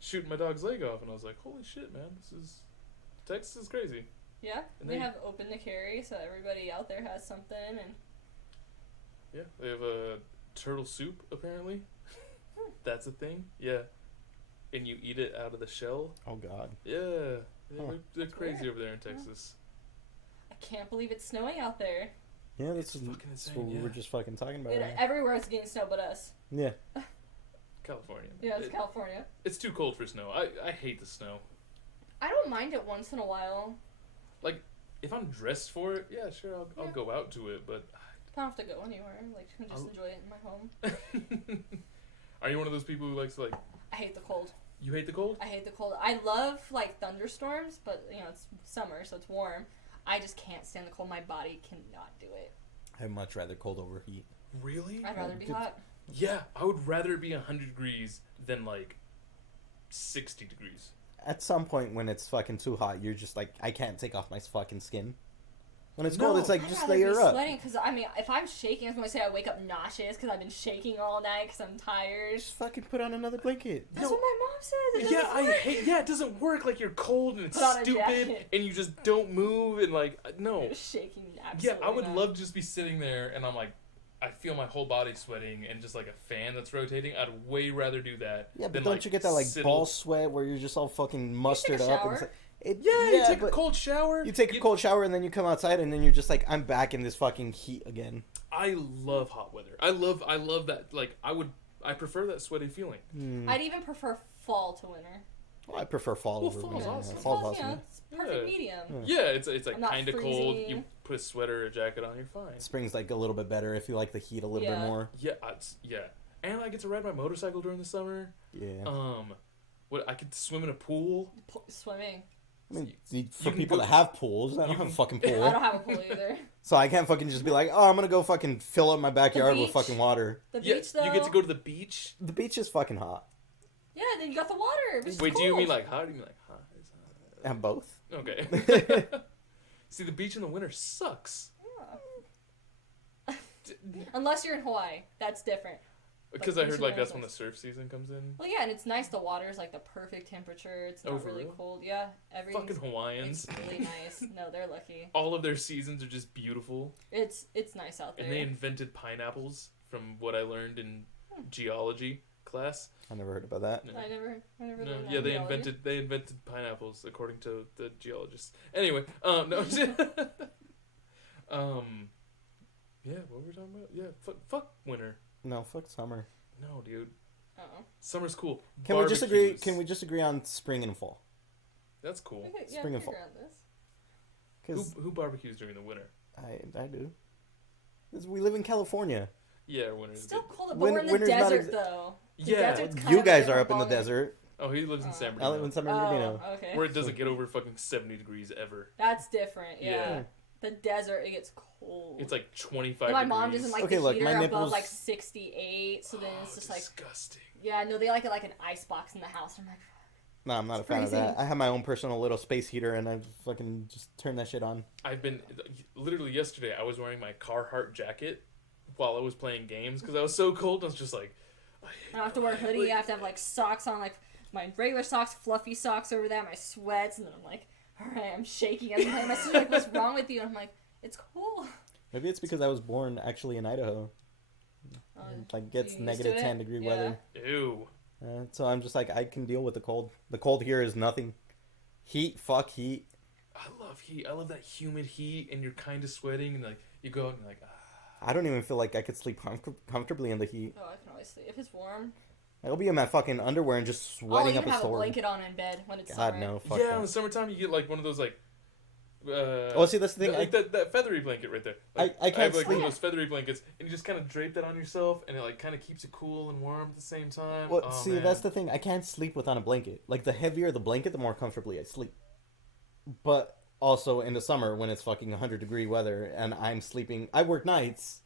shooting my dog's leg off, and I was like, holy shit, man, Texas is crazy. Yeah. And They they- have open to carry, so everybody out there has something. And Yeah, they have a turtle soup apparently. That's a thing. Yeah, and you eat it out of the shell. Oh, God. Yeah, Huh. they're crazy weird. over there in Texas. I can't believe it's snowing out there. Yeah, that's Fucking that's insane, what we yeah. were just fucking talking about. It, right? everywhere it's getting snow but us. Yeah. California. Yeah, it's It- California. It's too cold for snow. I hate the snow. I don't mind it once in a while. If I'm dressed for it, yeah, sure, I'll Yeah. go out to it, but I don't have to go anywhere. Like, I can just I'll- enjoy it in my home. Are you one of those people who likes to like I hate the cold. You hate the cold? I hate the cold. I love, like, thunderstorms, but, you know, it's summer, so it's warm. I just can't stand the cold. My body cannot do it. I'd much rather cold over heat. Really? I'd rather be hot. Yeah, I would rather it be 100 degrees than, like, 60 degrees. At some point when it's fucking too hot, you're just like, I can't take off my fucking skin. When it's cold, it's like, I'd just rather layer be up. sweating, because, I mean, if I'm shaking, I was going to say I wake up nauseous because I've been shaking all night because I'm tired. Just fucking put on another blanket. That's what my mom says. It Yeah, doesn't work. it doesn't work. Like, you're cold and it's Put on a stupid jacket. and you just don't move and, like, no. You're shaking Yeah, absolutely I would not. love to just be sitting there and I'm like, I feel my whole body sweating and just like a fan that's rotating. I'd way rather do that. Yeah, but than, don't like, you get that, like, sit ball all- sweat where you're just all fucking mustered a up? And shower? You take a but cold shower. you take a cold shower and then you come outside and then you're just like, I'm back in this fucking heat again. I love hot weather. I love that. Like, I prefer that sweaty feeling. I'd even prefer fall to winter. Well, I prefer fall Well, over fall's winter. awesome. Fall's Fall's, you know, awesome. it's perfect Yeah. medium. Yeah, it's like I'm not kind of cold. freezing. You put a sweater or a jacket on, you're fine. Spring's like a little bit better if you like the heat a little bit Yeah. more. Yeah, yeah. And I get to ride my motorcycle during the summer. Yeah. What I could swim in a pool. Swimming. I mean, you for can people go- that have pools, I don't you have a can- fucking I pool. don't have a pool either. So I can't fucking just be like, oh, I'm gonna go fucking fill up my backyard with beach? fucking water. The Yeah, beach, though. you get to go to the beach. The beach is fucking hot. Yeah, then you got the water. Which is Wait, do you cold. mean like hot? Or do you mean like hot? It's hot. And both. Okay. See, the beach in the winter sucks. Unless you're in Hawaii, that's different. Because Like, I heard beach like in that's the when the surf season comes in. Well, yeah, and it's nice. The water's like the perfect temperature. It's not Oh, for really real? cold. Yeah, everything's Fucking Hawaiians. it's really nice. No, they're lucky. All of their seasons are just beautiful. It's nice out there. And they invented pineapples from what I learned in geology class. I never heard about that. No. I never No, learned that yeah, in they geology. invented pineapples according to the geologists. Anyway, no. Yeah, what were we talking about? Yeah, fuck winter. No, fuck summer. No, dude. Uh-oh. Summer's cool. Can we just agree? Barbecues. Can we just agree on spring and fall? That's cool. Okay, yeah, Spring and figure fall. out this. Because Who barbecues during the winter? I do. 'Cause we live in California. Yeah, winter's Still good. cold, but Win- we're in the winter's not desert though. The Yeah. desert's kind You of a guys are different up in the ballgame. desert. Oh, he lives in San I live Bernardino. in San Bernardino. Oh, okay. Where it doesn't get over fucking 70 degrees ever. That's different. Yeah. Yeah. The desert, it gets cold. It's like 25 And my degrees. mom doesn't like Okay, the look, heater my above nipples- like 68, so then it's just like, disgusting. yeah, no, they like it like an ice box in the house. I'm like, No, I'm not It's a fan of that. freezing. I have my own personal little space heater, and I fucking just turn that shit on. I've been literally yesterday. I was wearing my Carhartt jacket while I was playing games because I was so cold. I was just like, I don't have to wear a hoodie. I have to have like socks on, like my regular socks, fluffy socks over that, my sweats, and then I'm like, all right, I'm shaking. And my sister's like, what's wrong with you? And I'm like, it's cold. Maybe it's because I was born actually in Idaho. It, like gets you used negative to it? 10-degree Yeah. weather. ew. So I'm just like, I can deal with the cold. The cold here is nothing. Heat, fuck heat. I love heat. I love that humid heat, and you're kind of sweating, and like you go out and you're like, I don't even feel like I could sleep comfortably in the heat. Oh, I can always sleep. If it's warm, I'll be in my fucking underwear and just I'll sweating even up a have a storm. blanket on in bed when it's God, summer. no. Fuck yeah. In that. the summertime, you get like one of those like. Oh, see, that's the thing. Like that feathery blanket right there. Like, I can't have like sleep. one of those feathery blankets, and you just kind of drape that on yourself, and it like kind of keeps you cool and warm at the same time. Well, Oh, see, man. that's the thing. I can't sleep without a blanket. Like, the heavier the blanket, the more comfortably I sleep. But also in the summer when it's fucking 100-degree weather and I'm sleeping, I work nights,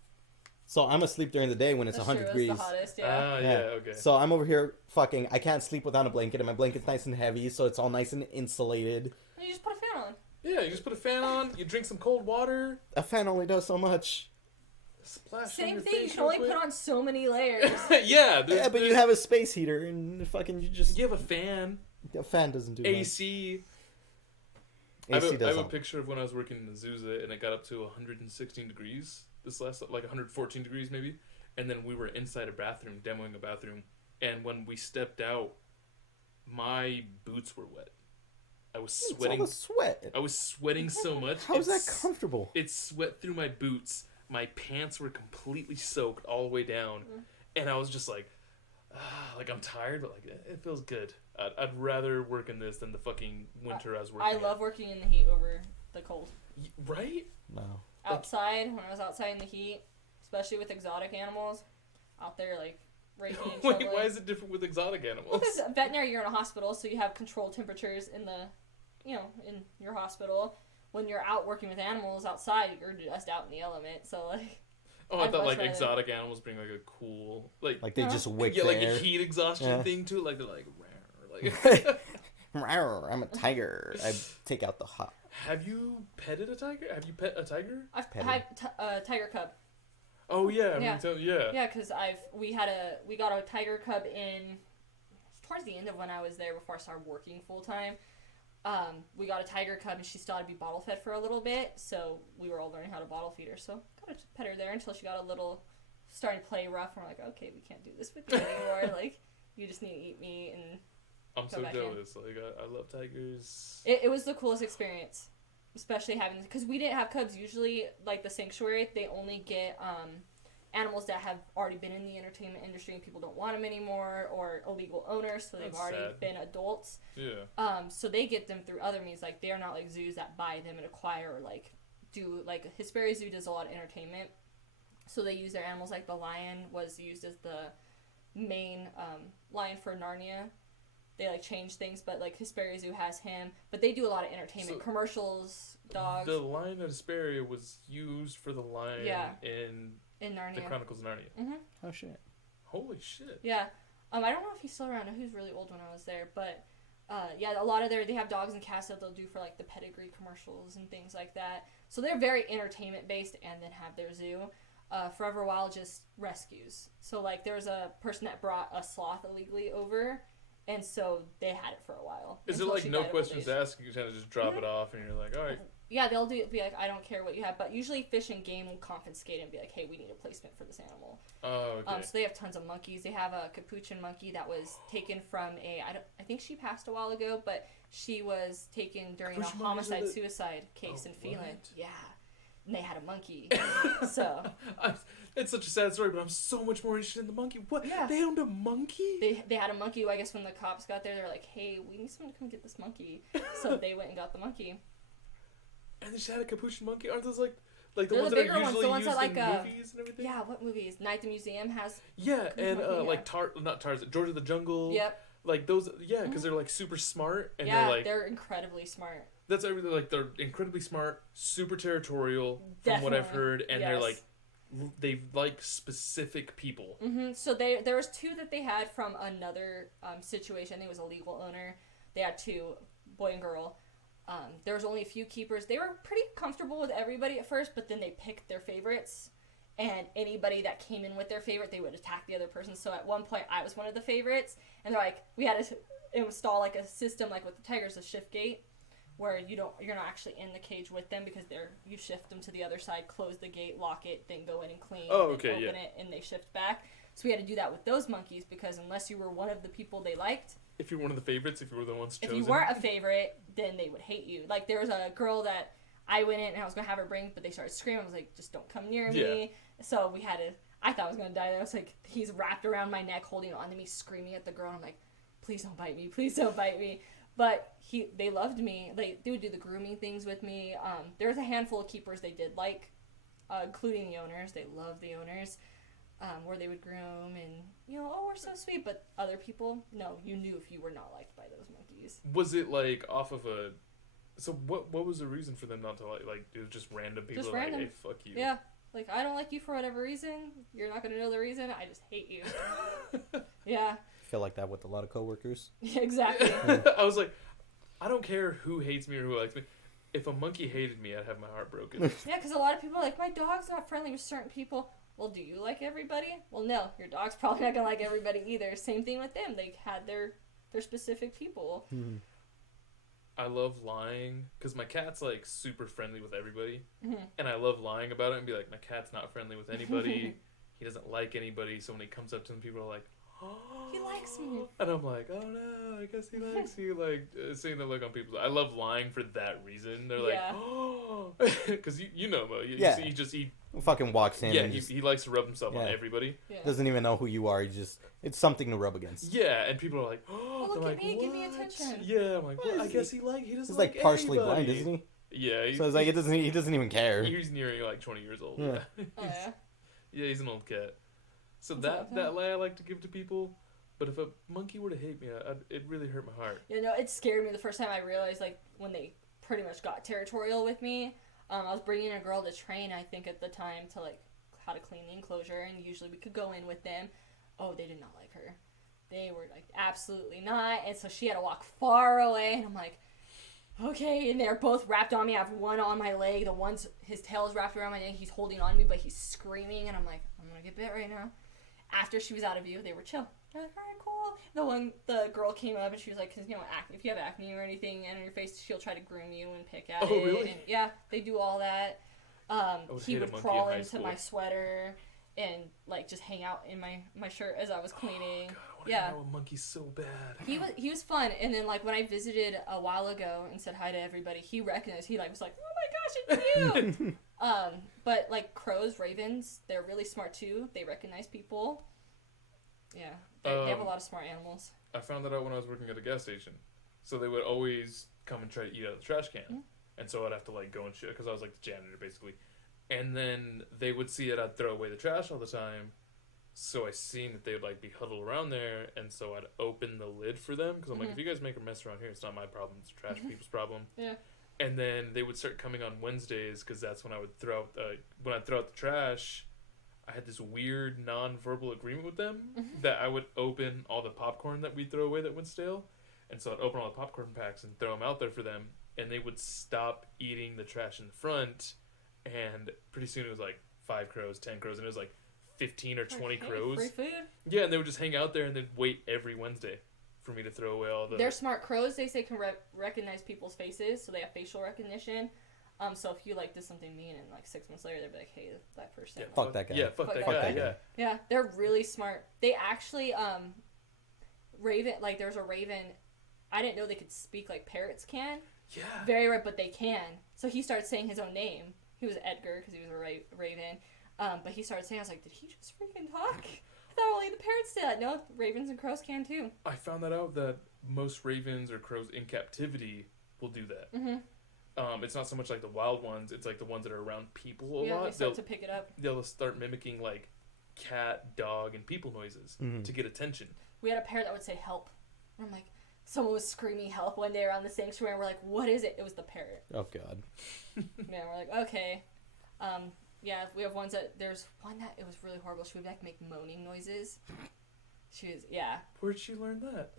so I'm asleep during the day when it's That's 100 true. degrees. That's the hottest, yeah. Ah, yeah, okay. So I'm over here fucking, I can't sleep without a blanket, and my blanket's nice and heavy, so it's all nice and insulated. And you just put a fan on. Yeah, you just put a fan on, you drink some cold water, A fan only does so much. splash on Same your thing. You face can only real put quick. on so many layers. Yeah, Yeah, but you have a space heater, and fucking you just... You have a fan, A fan doesn't do AC. much. AC I have does a all. picture of when I was working in Azusa, and it got up to 116 degrees. This last, like 114 degrees maybe. And then we were inside a bathroom, demoing a bathroom. And when we stepped out, my boots were wet. I was It's all sweating. the sweat. I was sweating so much. How is that It's- comfortable? It sweat through my boots. My pants were completely soaked all the way down. Mm. And I was just like I'm tired, but like it feels good. I'd rather work in this than the fucking winter I was working I love working in the heat over the cold. Right? No. Outside, when I was outside in the heat, especially with exotic animals, out there, like, raking and Wait, juggling. why is it different with exotic animals? Because veterinary, you're in a hospital, so you have controlled temperatures in the, in your hospital. When you're out working with animals outside, you're just out in the element. So like, Oh, I I'd thought much like rather- exotic animals bring like a cool Like they just wick yeah, the like air. a heat exhaustion Yeah. thing to it. Like they're like, rawr, like. Rawr, I'm a tiger. I take out the hot. Have you petted a tiger? Have you pet a tiger? I've Petting. had a tiger cub. Oh yeah, Yeah. yeah. Yeah, because we got a tiger cub in towards the end of when I was there before I started working full time. We got a tiger cub and she still had to be bottle fed for a little bit, so we were all learning how to bottle feed her. So got to pet her there until she got a little starting to play rough. And we're like, okay, we can't do this with you anymore. Like, you just need to eat meat and. I'm Go so back in. jealous. Like I love tigers. It was the coolest experience, especially having because we didn't have cubs. Usually, like the sanctuary, they only get animals that have already been in the entertainment industry and people don't want them anymore, or illegal owners, so they've That's already sad. been adults. Yeah. So they get them through other means. Like they are not like zoos that buy them and acquire or like do like Hesperia Zoo does a lot of entertainment. So they use their animals. Like the lion was used as the main lion for Narnia. They like change things, but like Hesperia Zoo has him. But they do a lot of entertainment, So, commercials, dogs The lion of Hesperia was used for the lion Yeah. in in Narnia. the Chronicles of Narnia. Mm-hmm. Oh shit. Holy shit. Yeah. I don't know if he's still around. I know he was really old when I was there, but yeah, a lot of they have dogs and cats that they'll do for like the pedigree commercials and things like that. So they're very entertainment based, and then have their zoo. Forever Wild just rescues. So like there's a person that brought a sloth illegally over. And so they had it for a while. Is it until like she no died of old questions age. asked? You kind of just drop it off, and you're like, all right. Yeah, they'll be like, I don't care what you have, but usually Fish and Game will confiscate it and be like, hey, we need a placement for this animal. Oh, okay. So they have tons of monkeys. They have a capuchin monkey that was taken from I think she passed a while ago, but she was taken during Capuchin a monkeys are homicide-suicide case Oh, in Phelan. what? Yeah. And they had a monkey. So It's such a sad story, but I'm so much more interested in the monkey. What? Yeah. They owned a monkey? they had a monkey. I guess when the cops got there, they were like, hey, we need someone to come get this monkey. So they went and got the monkey. And they just had a capuchin monkey? Aren't those like the They're ones the that are bigger ones, usually the ones used that, in like, movies and everything? Yeah, what movies? Night at the Museum has. Yeah, and monkey, like not Tarzan, George of the Jungle. Yep. Like those, yeah, because they're like super smart, and Yeah, they're like they're incredibly smart. that's everything. Like they're incredibly smart, super territorial, from what I've Definitely, heard, and they're yes. like they like specific people. So there was two that they had from another situation. I think it was a legal owner. They had two, boy and girl. There was only a few keepers. They were pretty comfortable with everybody at first, but then they picked their favorites. And anybody that came in with their favorite, they would attack the other person. So at one point, I was one of the favorites. And they're like, we had to install like a system like with the tigers, a shift gate, where you're not actually in the cage with them because you shift them to the other side, close the gate, lock it, then go in and clean. Oh, then okay, open yeah. it, and they shift back. So we had to do that with those monkeys because unless you were one of the people they liked, If you're one of the favorites, if you were the ones chosen. if you weren't a favorite, then they would hate you. Like there was a girl that I went in and I was gonna have her bring, but they started screaming. I was like, just don't come near me. So we had to. I thought I was gonna die. I was like, he's wrapped around my neck, holding on to me, screaming at the girl. And I'm like, please don't bite me, please don't bite me. But they loved me. They would do the grooming things with me. There was a handful of keepers they did like, including the owners. They loved the owners. Where they would groom and oh, we're so sweet, but other people, no, you knew if you were not liked by those monkeys. Was it like off of a? So what was the reason for them not to like? It was just random people. Just like, random. hey, fuck you. Yeah, like I don't like you for whatever reason. You're not gonna know the reason. I just hate you. Yeah, I feel like that with a lot of coworkers. exactly. I was like, I don't care who hates me or who likes me. If a monkey hated me, I'd have my heart broken. Yeah, because a lot of people are like, my dog's not friendly with certain people. Well, do you like everybody? Well, no, your dog's probably not gonna like everybody either. Same thing with them. They had their specific people. I love lying because my cat's like super friendly with everybody, Mhm. and I love lying about it and be like, my cat's not friendly with anybody. He doesn't like anybody. So when he comes up to them, people are like, oh, He likes me. and I'm like, oh no, I guess he likes you. Like seeing the look on people. I love lying for that reason. They're like, Yeah. oh, because you know Mo. Yeah. He Fucking walks in yeah, and he, just he likes to rub himself on Yeah. everybody. Yeah. doesn't even know who you are. It's something to rub against. Yeah, and people are like, oh, look they're at like, me, give me "What?" attention. Yeah, I'm like, What well, I is guess he? he doesn't He's like like partially blind, anybody. isn't he? Yeah, So it's like he doesn't even care. he's nearing like 20 years old. Yeah. Oh, yeah. Yeah, he's an old cat. So That's that awesome. lay I like to give to people. But if a monkey were to hate me, it'd really hurt my heart. You know, it scared me the first time I realized, like, when they pretty much got territorial with me. I was bringing a girl to train, I think, at the time to, like, how to clean the enclosure, and usually we could go in with them. Oh, they did not like her. They were like, absolutely not. And so she had to walk far away, and I'm like, okay. And they're both wrapped on me. I have one on my leg. The one's, his tail is wrapped around my neck. He's holding on to me, but he's screaming, and I'm like, I'm gonna get bit right now. After she was out of view, they were chill. They're like, all right, cool. The girl came up, and she was like, because, you know, if you have acne or anything on your face, she'll try to groom you and pick at it. Oh, really? And yeah, they do all that. He would crawl into my sweater and, like, just hang out in my shirt as I was cleaning. Oh, God, I want to Yeah. know a monkey so bad. He was fun. And then, like, when I visited a while ago and said hi to everybody, he recognized, he, like, was like, oh my gosh, it's you. But, like, crows, ravens, they're really smart too. They recognize people. Yeah, they have a lot of smart animals. I found that out when I was working at a gas station. So they would always come and try to eat out of the trash can. Mm-hmm. And so I'd have to, like, go and shit, because I was, like, the janitor, basically. And then they would see that I'd throw away the trash all the time. So I seen that they would, like, be huddled around there. And so I'd open the lid for them. Because I'm like, if you guys make a mess around here, it's not my problem. It's trash people's problem. Yeah. And then they would start coming on Wednesdays, because that's when I would throw out the trash. I had this weird non-verbal agreement with them that I would open all the popcorn that we'd throw away that went stale. And so I'd open all the popcorn packs and throw them out there for them. And they would stop eating the trash in the front. And pretty soon it was like 5 crows, 10 crows, and it was like 15 or 20 crows. Free food. Yeah, and they would just hang out there and they'd wait every Wednesday for me to throw away all the... They're smart crows. They say can recognize people's faces, so they have facial recognition. So if you, like, did something mean and, like, 6 months later, they'd be like, hey, that person. Yeah, Fuck that guy. Yeah, fuck that guy, yeah. Yeah, they're really smart. They actually, raven, like, there's a raven, I didn't know they could speak like parrots can. Yeah. Very rare, but they can. So he started saying his own name. He was Edgar, because he was a raven. But he started saying, I was like, did he just freaking talk? I thought only the parrots did that. No, ravens and crows can, too. I found that out that most ravens or crows in captivity will do that. Mm-hmm. It's not so much like the wild ones, it's like the ones that are around people a lot. Yeah, they start to pick it up. They'll start mimicking, like, cat, dog, and people noises to get attention. We had a parrot that would say help. And I'm like, someone was screaming help one day around the sanctuary, and we're like, what is it? It was the parrot. Oh, God. Yeah, we're like, okay. Yeah, we have ones that, there's one that, it was really horrible. She would, like, make moaning noises. She was, yeah. Where'd she learn that?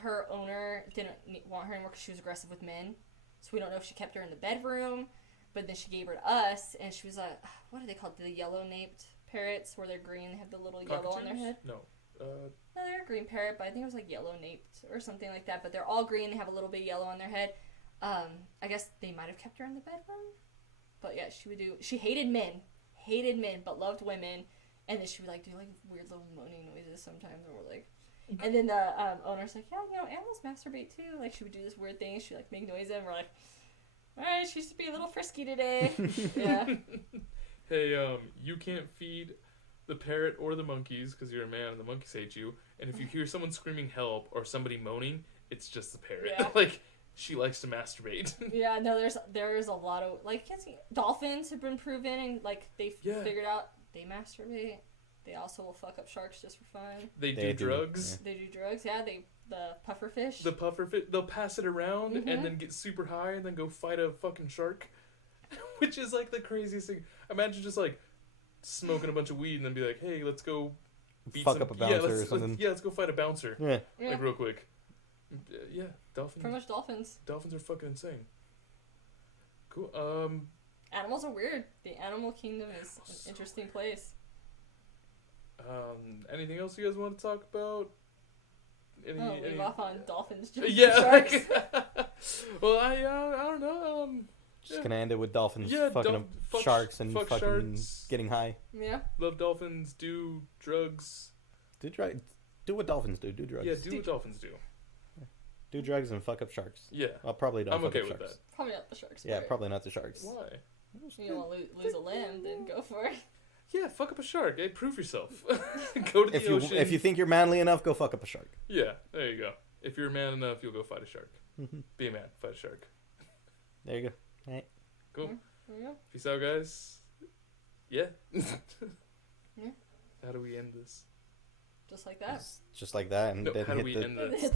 Her owner didn't want her anymore because she was aggressive with men. So we don't know if she kept her in the bedroom, but then she gave her to us, and she was like, what are they called? The yellow-naped parrots, where they're green, they have the little yellow on their head? No. No, they're a green parrot, but I think it was like yellow-naped or something like that, but they're all green, they have a little bit yellow on their head. I guess they might have kept her in the bedroom, but yeah, she hated men, but loved women, and then she would, like, do, like, weird little moaning noises sometimes, and we're like... And then the owner's like, yeah, you know, animals masturbate too. Like, she would do this weird thing. She'd, like, make noises, and we're like, all right, she used to be a little frisky today. Yeah. Hey, you can't feed the parrot or the monkeys because you're a man and the monkeys hate you. And if you hear someone screaming help or somebody moaning, it's just the parrot. Yeah. Like, she likes to masturbate. Yeah, no, there's a lot of, like, dolphins have been proven, and, like, they've figured out they masturbate. They also will fuck up sharks just for fun. They do drugs. Yeah. They do drugs, yeah. The pufferfish. The pufferfish, they'll pass it around and then get super high and then go fight a fucking shark. Which is, like, the craziest thing. Imagine just, like, smoking a bunch of weed and then be like, hey, let's go beat fuck up a bouncer or something. Let's go fight a bouncer. Yeah. Like, real quick. Yeah, dolphins. Pretty much dolphins. Dolphins are fucking insane. Cool. Animals are weird. The animal kingdom is an interesting place. Anything else you guys want to talk about? Leave off on dolphins. Yeah. Sharks. Well, I don't know. Just gonna end it with dolphins Yeah, fucking up sharks and fuck fucking sharks. getting high. Yeah. Love dolphins. Do drugs. Do what dolphins do. Do drugs. Yeah, do what dolphins do. Do drugs and fuck up sharks. Yeah. Well, probably don't. I'm fuck okay up with sharks. that. Probably not the sharks. Yeah, part. probably not the sharks. Why? You don't want to lose a limb, then go for it. Yeah, fuck up a shark. Hey, prove yourself. Go to the ocean. If you think you're manly enough, go fuck up a shark. Yeah, there you go. If you're a man enough, you'll go fight a shark. Be a man, fight a shark. There you go. All right. Cool. Yeah. Peace out, guys. Yeah. Yeah. How do we end this? Just like that. Just like that, and No, then how do hit we the end the? Hit